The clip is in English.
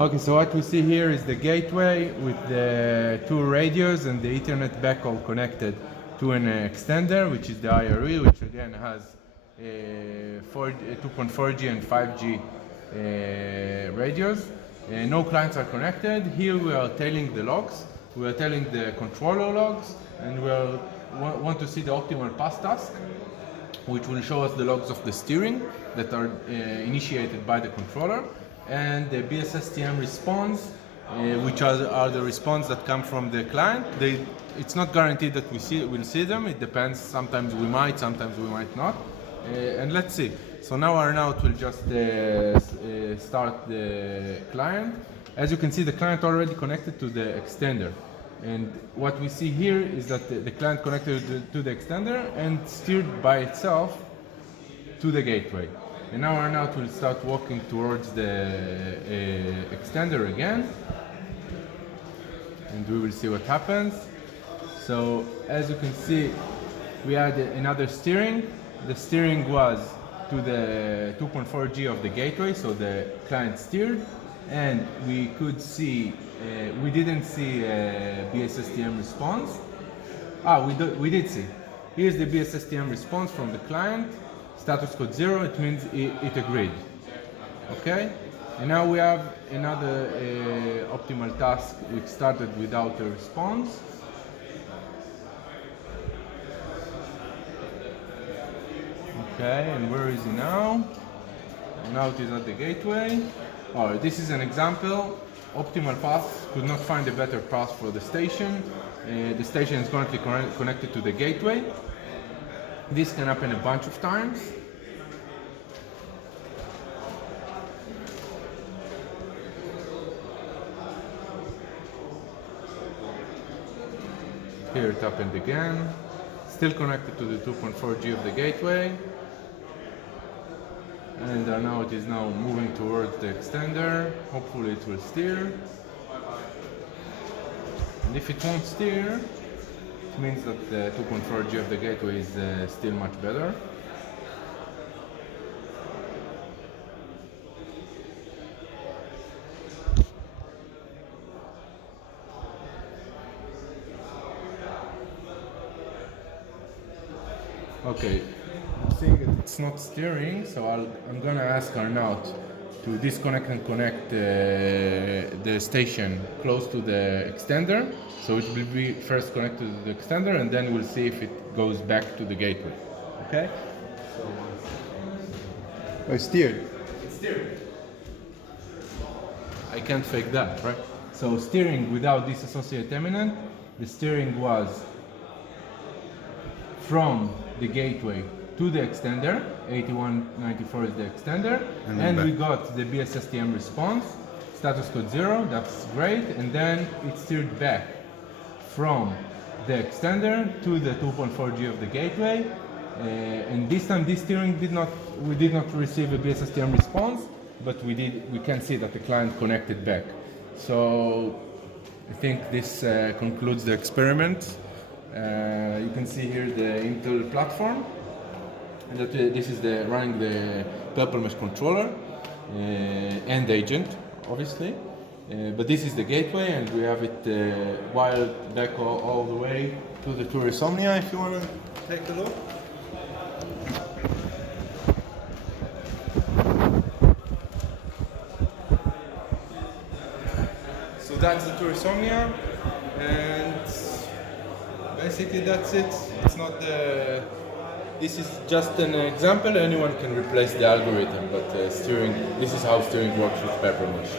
Okay, so what we see here is the gateway with the two radios and the Ethernet backhaul connected to an extender, which is the IRE, which again has 2.4G and 5G radios. No clients are connected. Here we are tailing the logs. We are telling the controller logs, and we want to see the optimal path task, which will show us the logs of the steering that are initiated by the controller, and the BSSTM response, which are the response that come from the client. It's not guaranteed that we'll see them. It depends. Sometimes we might, sometimes we might not. And let's see. So now Arnaut will just start the client. As you can see, the client already connected to the extender. And what we see here is that the client connected to the extender and steered by itself to the gateway. And now Arnaut will start walking towards the extender again. And we will see what happens. So as you can see, we had another steering. The steering was to the 2.4G of the gateway, so the client steered. And we could see, we didn't see a BSSTM response. We did see. Here's the BSSTM response from the client. Status code 0, it means it agreed. Okay? And now we have another optimal task which started without a response. Okay, and where is he now? Now it is at the gateway. This is an example. Optimal path, could not find a better path for the station. The station is currently connected to the gateway. This can happen a bunch of times. Here it happened again. Still connected to the 2.4G of the gateway. And now it is now moving towards the extender. Hopefully it will steer. And if it won't steer, it means that the 2.4G of the gateway is still much better. Okay, I'm seeing it's not steering, so I'm gonna ask Arnaut to disconnect and connect the station close to the extender. So it will be first connected to the extender, and then we'll see if it goes back to the gateway. Okay? Oh, it's steered. It's steered. I can't fake that, right? So steering without disassociate eminent, the steering was from the gateway to the extender. 8194 is the extender, and we got the BSSTM response, status code 0, that's great, and then it steered back from the extender to the 2.4G of the gateway, and this time this steering we did not receive a BSSTM response, but we can see that the client connected back. So I think this concludes the experiment. You can see here the Intel platform, and that this is running the prpl_mesh controller and agent, obviously. But this is the gateway, and we have it wired back all the way to the Insomnia. If you want to take a look. So that's the Insomnia, and basically that's it. It's not the. This is just an example. Anyone can replace the algorithm, but steering. This is how steering works with prpl_mesh.